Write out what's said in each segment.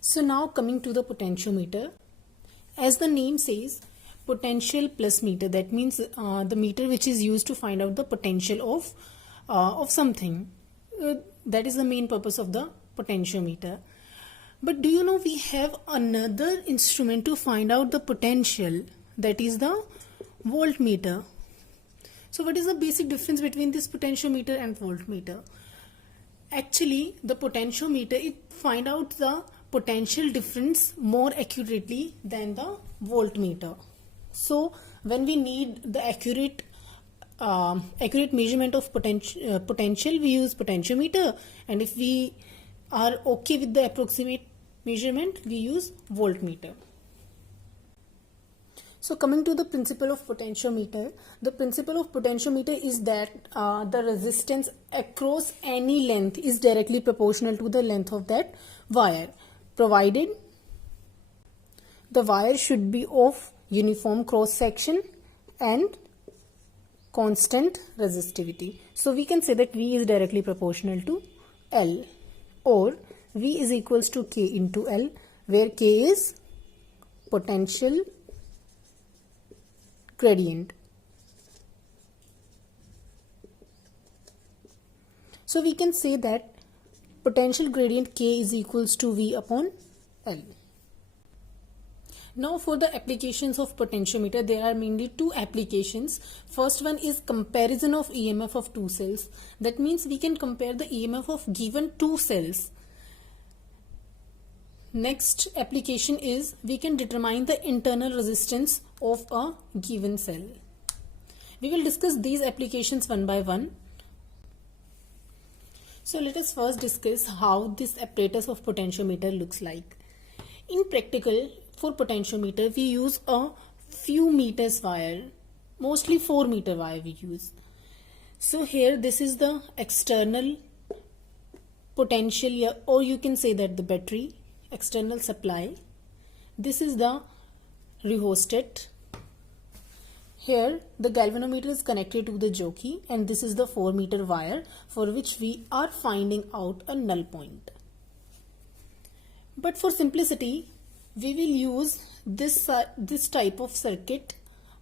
So now coming to the potentiometer, as the name says, potential plus meter, that means the meter which is used to find out the potential of something. That is the main purpose of the potentiometer. But do you know we have another instrument to find out the potential, that is the voltmeter. So what is the basic difference between this potentiometer and voltmeter? Actually, the potentiometer, it find out the potential difference more accurately than the voltmeter. So when we need the accurate measurement of potential, we use potentiometer, and if we are okay with the approximate measurement, we use voltmeter. So coming to the principle of potentiometer, the principle of potentiometer is that the resistance across any length is directly proportional to the length of that wire, provided the wire should be of uniform cross section and constant resistivity. So we can say that V is directly proportional to L, or V is equals to K into L, where K is potential gradient. So we can say that potential gradient K is equals to V upon L. Now for the applications of potentiometer, there are mainly two applications. First one is comparison of EMF of two cells. That means we can compare the EMF of given two cells. Next application is we can determine the internal resistance of a given cell. We will discuss these applications one by one. So let us first discuss how this apparatus of potentiometer looks like. In practical, for potentiometer, we use a few meters wire, mostly 4 meter wire we use. So here this is the external potential, or you can say that the battery, external supply. This is the rheostat. Here the galvanometer is connected to the jockey, and this is the 4 meter wire for which we are finding out a null point. But for simplicity, we will use this type of circuit,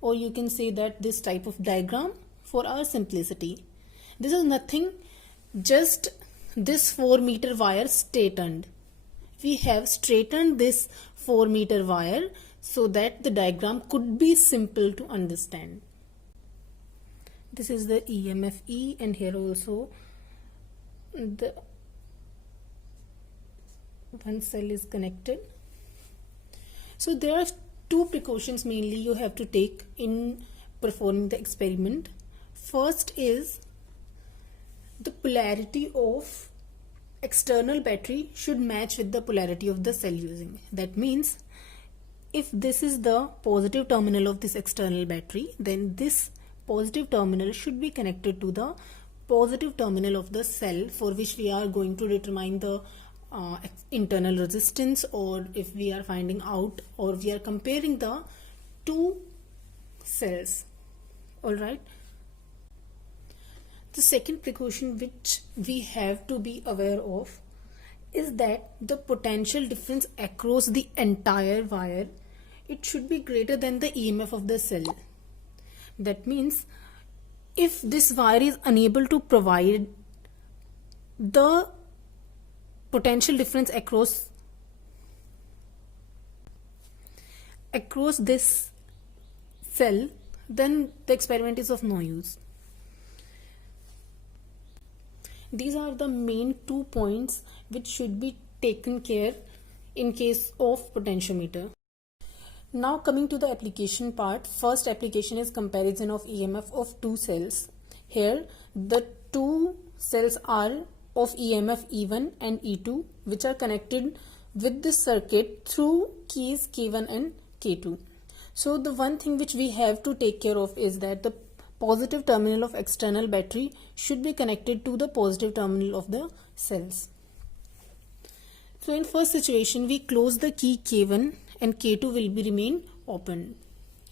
or you can say that this type of diagram for our simplicity. This is nothing, just this 4 meter wire straightened. We have straightened this 4 meter wire so that the diagram could be simple to understand. This is the EMF E, and here also the one cell is connected. So there are two precautions mainly you have to take in performing the experiment. First is the polarity of external battery should match with the polarity of the cell using. That means if this is the positive terminal of this external battery, then this positive terminal should be connected to the positive terminal of the cell, for which we are going to determine the internal resistance, or if we are finding out, or we are comparing the two cells. Alright. The second precaution which we have to be aware of is that the potential difference across the entire wire, it should be greater than the EMF of the cell. That means if this wire is unable to provide the potential difference across this cell, then the experiment is of no use. These are the main 2 points which should be taken care in case of potentiometer. Now coming to the application part, first application is comparison of EMF of two cells. Here the two cells are of EMF E1 and E2, which are connected with this circuit through keys K1 and K2. So the one thing which we have to take care of is that the positive terminal of external battery should be connected to the positive terminal of the cells. So in first situation, we close the key K1 and K2 will be remain open.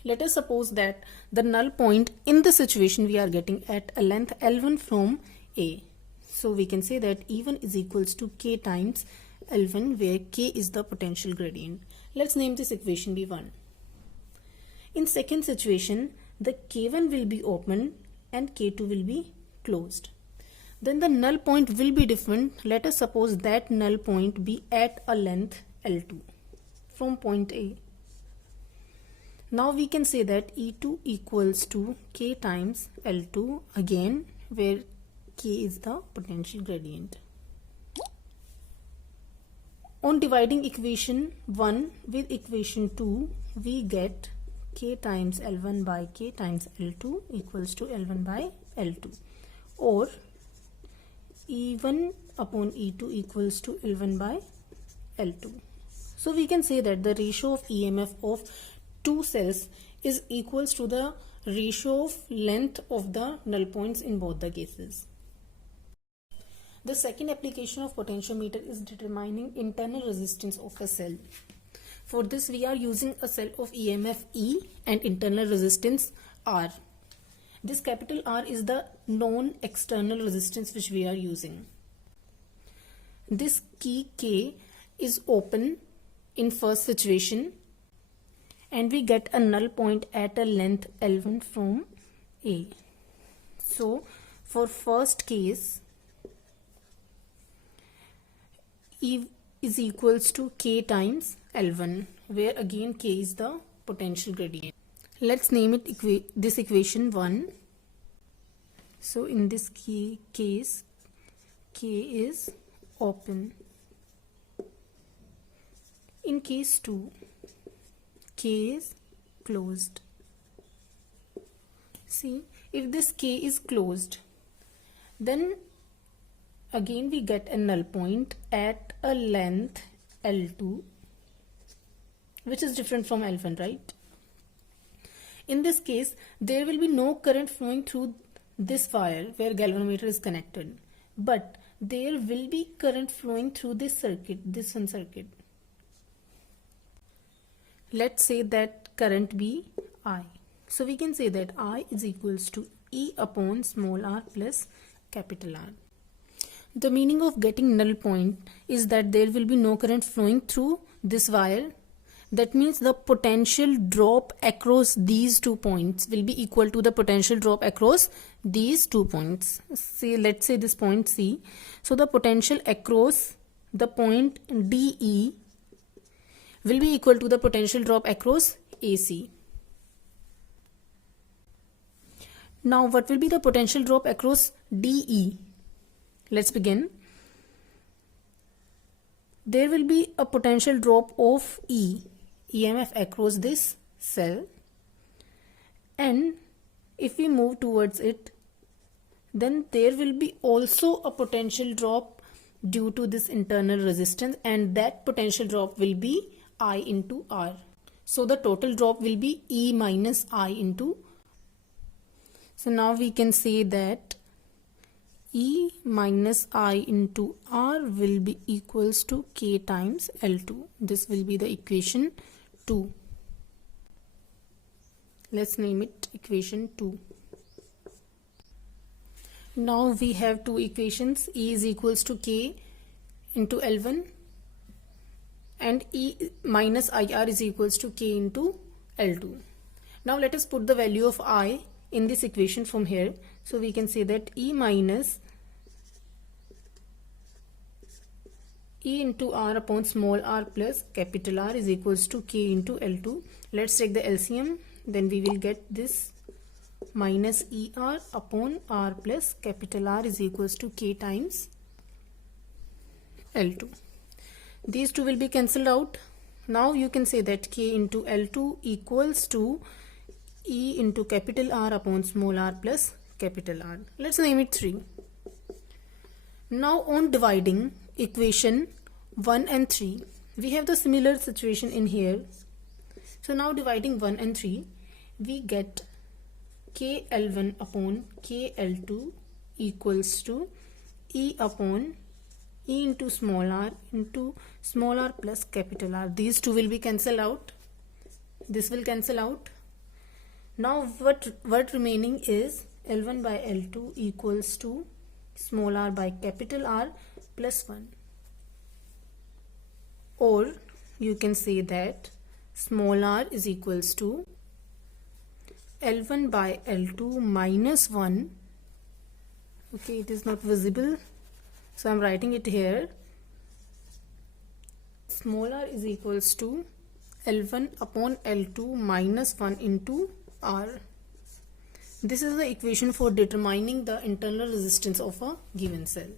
Let us suppose that the null point in the situation we are getting at a length L1 from A. So we can say that E1 is equals to K times L1 where K is the potential gradient. Let's name this equation B1. In second situation, the K1 will be open and K2 will be closed. Then the null point will be different. Let us suppose that null point be at a length L2 from point A. Now we can say that E2 equals to K times L2 again, where K is the potential gradient. On dividing equation 1 with equation 2, we get K times L1 by K times L2 equals to L1 by L2, or E1 upon E2 equals to L1 by L2. So we can say that the ratio of EMF of two cells is equals to the ratio of length of the null points in both the cases. The second application of potentiometer is determining internal resistance of a cell. For this we are using a cell of EMF E and internal resistance R. This capital R is the known external resistance which we are using. This key K is open in first situation and we get a null point at a length L1 from A. So for first case, E is equals to K times L1, where again K is the potential gradient. Let's name it this equation 1. So in this case, K is open. In case 2, K is closed. See, if this K is closed, then again we get a null point at a length L2, which is different from L1, right? In this case, there will be no current flowing through this wire where galvanometer is connected, but there will be current flowing through this circuit, this one circuit. Let's say that current be I. So we can say that I is equals to E upon small r plus capital R. The meaning of getting null point is that there will be no current flowing through this wire. That means the potential drop across these 2 points will be equal to the potential drop across these 2 points. Let's say this point C. So the potential across the point DE will be equal to the potential drop across AC. Now what will be the potential drop across DE? Let's begin. There will be a potential drop of EMF across this cell, and if we move towards it, then there will be also a potential drop due to this internal resistance, and that potential drop will be I into R. So the total drop will be E minus I into. So now we can say that E minus I into R will be equals to K times L2. This will be the equation 2. Let's name it equation 2. Now we have two equations. E is equals to K into L1 and E minus IR is equals to K into L2. Now let us put the value of I in this equation from here. So we can say that E minus E into R upon small r plus capital R is equals to K into L2. Let's take the LCM. Then we will get this minus ER upon R plus capital R is equals to K times L2. These two will be cancelled out. Now you can say that K into L2 equals to E into capital R upon small r plus capital R. Let's name it 3. Now on dividing equation 1 and 3, we have the similar situation in here. So now dividing 1 and 3, we get KL1 upon KL2 equals to E upon E into small r plus capital R. These two will be cancelled out. This will cancel out. Now what remaining is L1 by L2 equals to small r by capital R plus 1. or you can say that small r is equals to L1 by L2 minus 1. Okay, it is not visible, so I'm writing it here. Small r is equals to L1 upon L2 minus 1 into R. This is the equation for determining the internal resistance of a given cell.